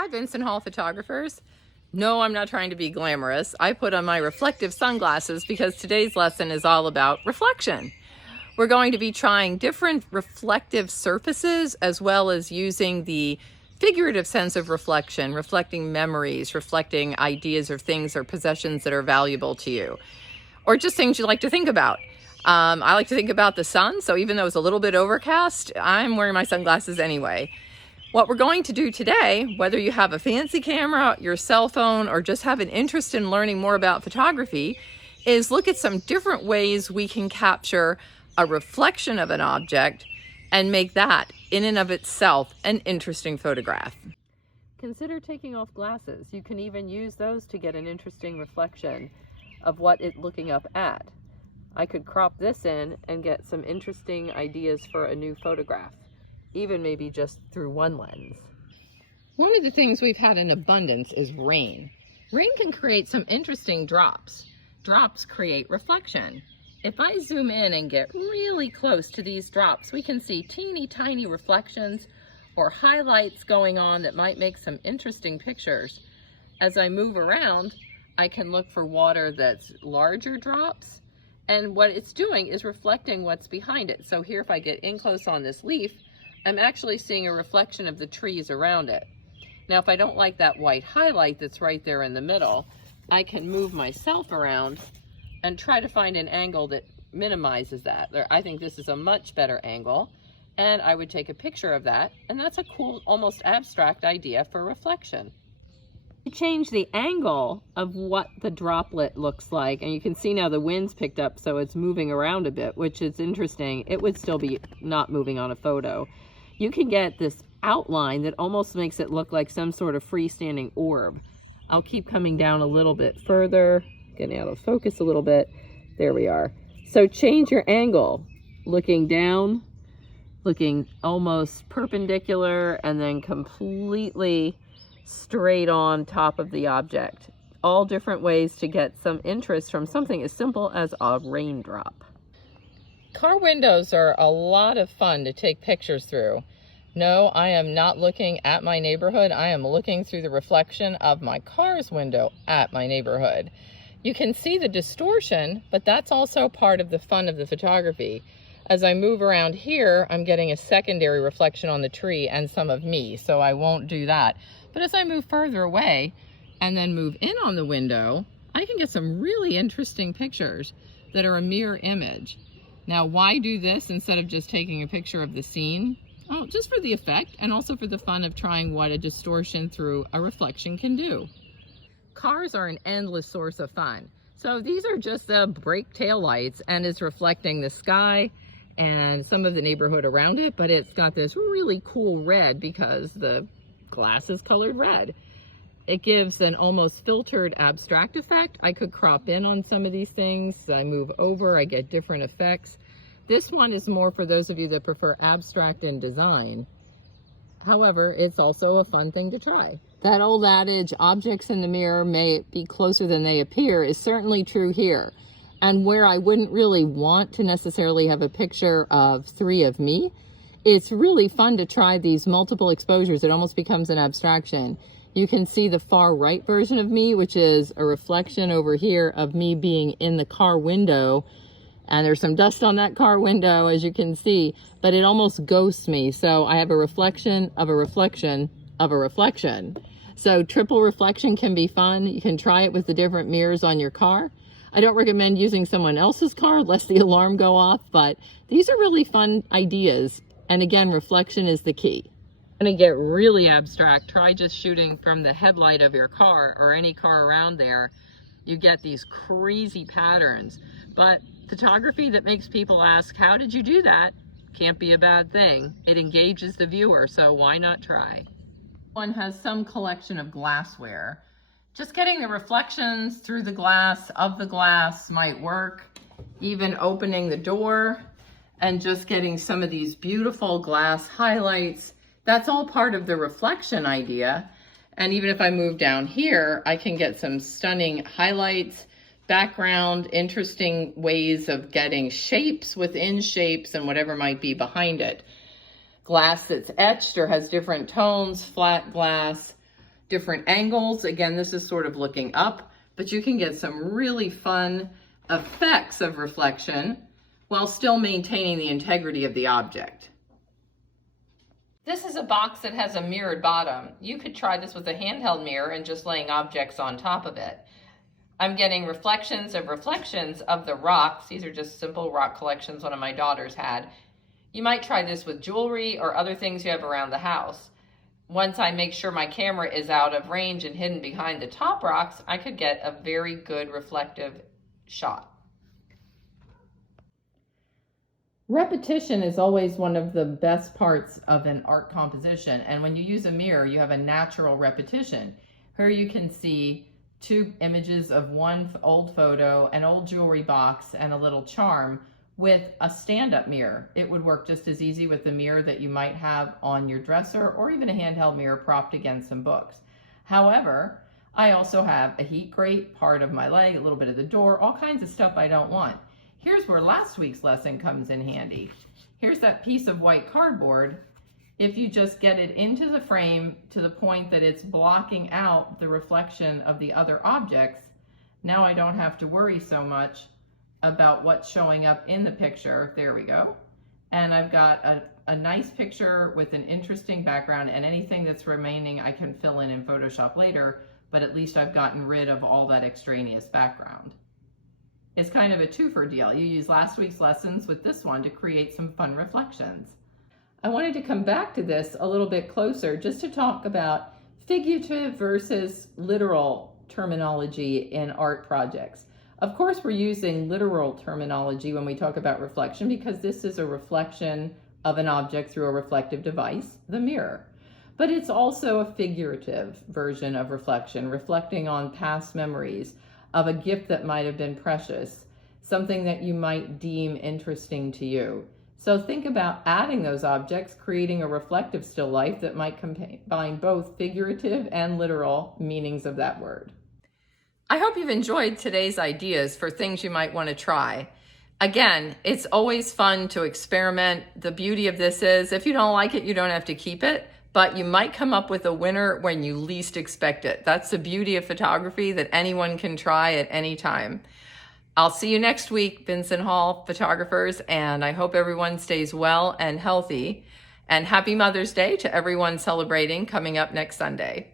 Hi, Vincent Hall Photographers. No, I'm not trying to be glamorous. I put on my reflective sunglasses because today's lesson is all about reflection. We're going to be trying different reflective surfaces as well as using the figurative sense of reflection, reflecting memories, reflecting ideas or things or possessions that are valuable to you, or just things you like to think about. I like to think about the sun, so even though it's a little bit overcast, I'm wearing my sunglasses anyway. What we're going to do today, whether you have a fancy camera, your cell phone, or just have an interest in learning more about photography, is look at some different ways we can capture a reflection of an object and make that, in and of itself, an interesting photograph. Consider taking off glasses. You can even use those to get an interesting reflection of what it's looking up at. I could crop this in and get some interesting ideas for a new photograph, even maybe just through one lens. One of the things we've had in abundance is rain. Rain can create some interesting drops. Drops create reflection. If I zoom in and get really close to these drops, we can see teeny tiny reflections or highlights going on that might make some interesting pictures. As I move around, I can look for water that's larger drops, and what it's doing is reflecting what's behind it. So here, if I get in close on this leaf, I'm actually seeing a reflection of the trees around it. Now, if I don't like that white highlight that's right there in the middle, I can move myself around and try to find an angle that minimizes that. I think this is a much better angle, and I would take a picture of that, and that's a cool, almost abstract idea for reflection. You change the angle of what the droplet looks like, and you can see now the wind's picked up, so it's moving around a bit, which is interesting. It would still be not moving on a photo. You can get this outline that almost makes it look like some sort of freestanding orb. I'll keep coming down a little bit further, getting out of focus a little bit. There we are. So change your angle, looking down, looking almost perpendicular, and then completely straight on top of the object. All different ways to get some interest from something as simple as a raindrop. Car windows are a lot of fun to take pictures through. No, I am not looking at my neighborhood. I am looking through the reflection of my car's window at my neighborhood. You can see the distortion, but that's also part of the fun of the photography. As I move around here, I'm getting a secondary reflection on the tree and some of me, so I won't do that. But as I move further away and then move in on the window, I can get some really interesting pictures that are a mirror image. Now, why do this instead of just taking a picture of the scene? Oh, just for the effect and also for the fun of trying what a distortion through a reflection can do. Cars are an endless source of fun. So these are just the brake tail lights, and it's reflecting the sky and some of the neighborhood around it, but it's got this really cool red because the glass is colored red. It gives an almost filtered abstract effect. I could crop in on some of these things. I move over, I get different effects. This one is more for those of you that prefer abstract in design. However, it's also a fun thing to try. That old adage, objects in the mirror may be closer than they appear, is certainly true here. And where I wouldn't really want to necessarily have a picture of three of me, it's really fun to try these multiple exposures. It almost becomes an abstraction. You can see the far right version of me, which is a reflection over here of me being in the car window. And there's some dust on that car window, as you can see, but it almost ghosts me. So I have a reflection of a reflection of a reflection. So triple reflection can be fun. You can try it with the different mirrors on your car. I don't recommend using someone else's car lest the alarm go off, but these are really fun ideas. And again, reflection is the key. And to get really abstract, try just shooting from the headlight of your car or any car around there. You get these crazy patterns, but photography that makes people ask, how did you do that? Can't be a bad thing. It engages the viewer, so why not try? One has some collection of glassware. Just getting the reflections through the glass of the glass might work. Even opening the door and just getting some of these beautiful glass highlights. That's all part of the reflection idea. And even if I move down here, I can get some stunning highlights, background, interesting ways of getting shapes within shapes and whatever might be behind it. Glass that's etched or has different tones, flat glass, different angles. Again, this is sort of looking up, but you can get some really fun effects of reflection while still maintaining the integrity of the object. This is a box that has a mirrored bottom. You could try this with a handheld mirror and just laying objects on top of it. I'm getting reflections of the rocks. These are just simple rock collections one of my daughters had. You might try this with jewelry or other things you have around the house. Once I make sure my camera is out of range and hidden behind the top rocks, I could get a very good reflective shot. Repetition is always one of the best parts of an art composition, and when you use a mirror, you have a natural repetition. Here you can see two images of one old photo, an old jewelry box, and a little charm with a stand-up mirror. It would work just as easy with the mirror that you might have on your dresser or even a handheld mirror propped against some books. However, I also have a heat grate, part of my leg, a little bit of the door, all kinds of stuff I don't want. Here's where last week's lesson comes in handy. Here's that piece of white cardboard. If you just get it into the frame to the point that it's blocking out the reflection of the other objects, now I don't have to worry so much about what's showing up in the picture. There we go. And I've got a nice picture with an interesting background, and anything that's remaining I can fill in Photoshop later, but at least I've gotten rid of all that extraneous background. It's kind of a twofer deal. You use last week's lessons with this one to create some fun reflections. I wanted to come back to this a little bit closer just to talk about figurative versus literal terminology in art projects. Of course, we're using literal terminology when we talk about reflection because this is a reflection of an object through a reflective device, the mirror. But it's also a figurative version of reflection, reflecting on past memories of a gift that might have been precious, something that you might deem interesting to you. So think about adding those objects, creating a reflective still life that might combine both figurative and literal meanings of that word. I hope you've enjoyed today's ideas for things you might want to try. Again, it's always fun to experiment. The beauty of this is if you don't like it, you don't have to keep it, but you might come up with a winner when you least expect it. That's the beauty of photography, that anyone can try at any time. I'll see you next week, Vincent Hall photographers, and I hope everyone stays well and healthy. And happy Mother's Day to everyone celebrating coming up next Sunday.